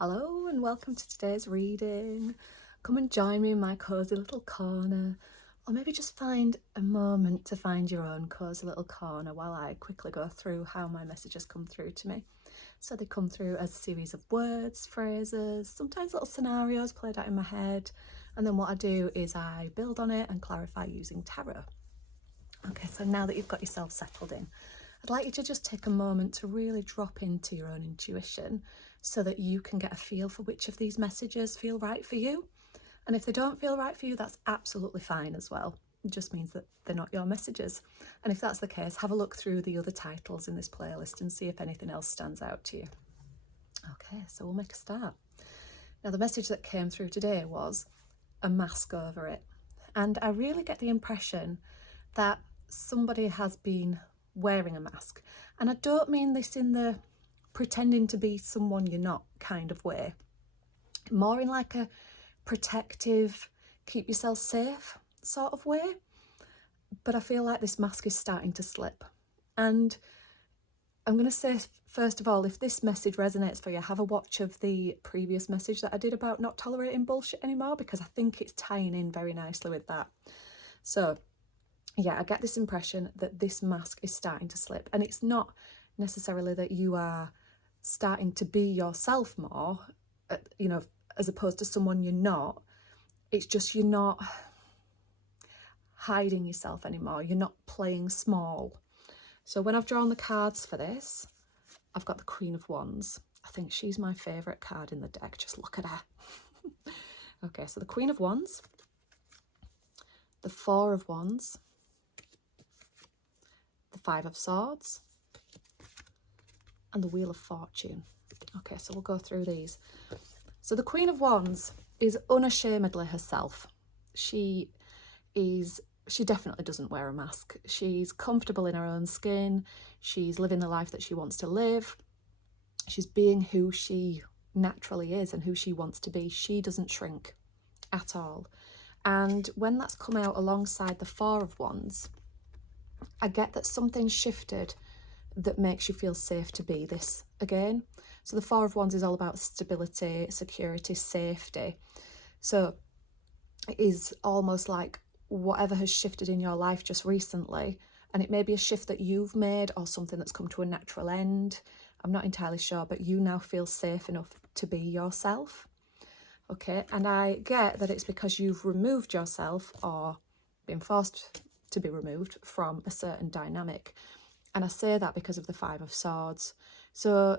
Hello and welcome to today's reading. Come and join me in my cosy little corner, or maybe just find a moment to find your own cosy little corner while I quickly go through how my messages come through to me. So they come through as a series of words, phrases, sometimes little scenarios played out in my head, and then what I do is I build on it and clarify using tarot. Okay, so now that you've got yourself settled in, I'd like you to just take a moment to really drop into your own intuition so that you can get a feel for which of these messages feel right for you. And if they don't feel right for you, that's absolutely fine as well. It just means that they're not your messages. And if that's the case, have a look through the other titles in this playlist and see if anything else stands out to you. Okay, so we'll make a start. Now, the message that came through today was a mask over it. And I really get the impression that somebody has been wearing a mask. And I don't mean this in the pretending to be someone you're not kind of way, more in like a protective, keep yourself safe sort of way. But I feel like this mask is starting to slip. And I'm going to say, first of all, if this message resonates for you, have a watch of the previous message that I did about not tolerating bullshit anymore, because I think it's tying in very nicely with that. So yeah, I get this impression that this mask is starting to slip, and it's not necessarily that you are starting to be yourself more, as opposed to someone you're not. It's just you're not hiding yourself anymore. You're not playing small. So when I've drawn the cards for this, I've got the Queen of Wands. I think she's my favourite card in the deck. Just look at her. Okay, so the Queen of Wands, the Four of Wands, the Five of Swords, and the Wheel of Fortune. Okay, so we'll go through these. So the Queen of Wands is unashamedly herself. She definitely doesn't wear a mask. She's comfortable in her own skin. She's living the life that she wants to live. She's being who she naturally is and who she wants to be. She doesn't shrink at all. And when that's come out alongside the Four of Wands, I get that something's shifted that makes you feel safe to be this again. So the Four of Wands is all about stability, security, safety. So it is almost like whatever has shifted in your life just recently, and it may be a shift that you've made or something that's come to a natural end. I'm not entirely sure, but you now feel safe enough to be yourself. Okay, and I get that it's because you've removed yourself or been forced to be removed from a certain dynamic. And I say that because of the Five of Swords. So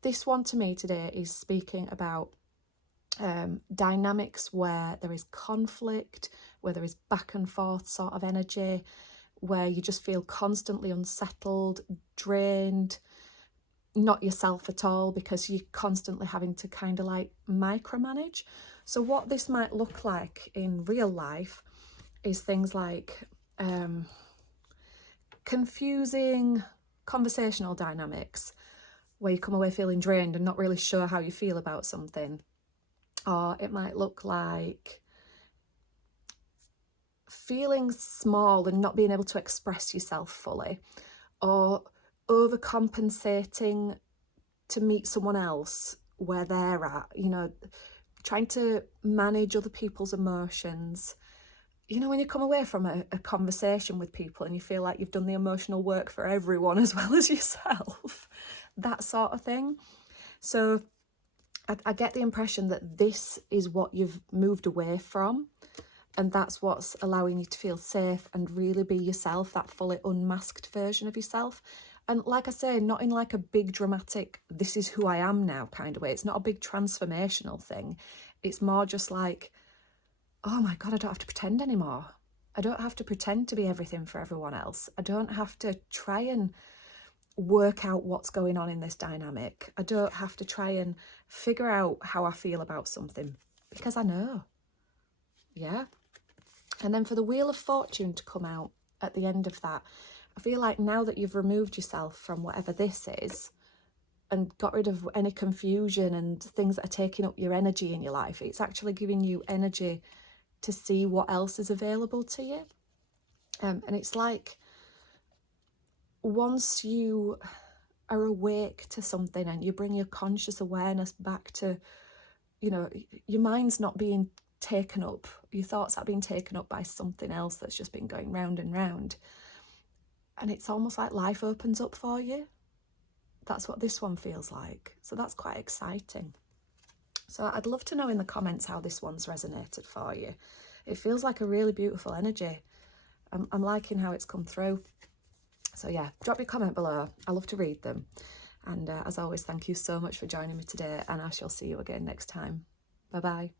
this one to me today is speaking about dynamics where there is conflict, where there is back and forth sort of energy, where you just feel constantly unsettled, drained, not yourself at all, because you're constantly having to kind of like micromanage. So what this might look like in real life is things like confusing conversational dynamics, where you come away feeling drained and not really sure how you feel about something. Or it might look like feeling small and not being able to express yourself fully, or overcompensating to meet someone else where they're at, trying to manage other people's emotions. When you come away from a conversation with people and you feel like you've done the emotional work for everyone as well as yourself, that sort of thing. So I get the impression that this is what you've moved away from, and that's what's allowing you to feel safe and really be yourself, that fully unmasked version of yourself. And like I say, not in like a big dramatic, this is who I am now kind of way. It's not a big transformational thing. It's more just like, oh my God, I don't have to pretend anymore. I don't have to pretend to be everything for everyone else. I don't have to try and work out what's going on in this dynamic. I don't have to try and figure out how I feel about something, because I know. Yeah. And then for the Wheel of Fortune to come out at the end of that, I feel like now that you've removed yourself from whatever this is and got rid of any confusion and things that are taking up your energy in your life, it's actually giving you energy to see what else is available to you. And it's like once you are awake to something, and you bring your conscious awareness back to, you know, your mind's not being taken up, your thoughts are being taken up by something else that's just been going round and round. And it's almost like life opens up for you. That's what this one feels like. So that's quite exciting. So I'd love to know in the comments how this one's resonated for you. It feels like a really beautiful energy. I'm liking how it's come through. So yeah, drop your comment below. I love to read them. And as always, thank you so much for joining me today, and I shall see you again next time. Bye bye.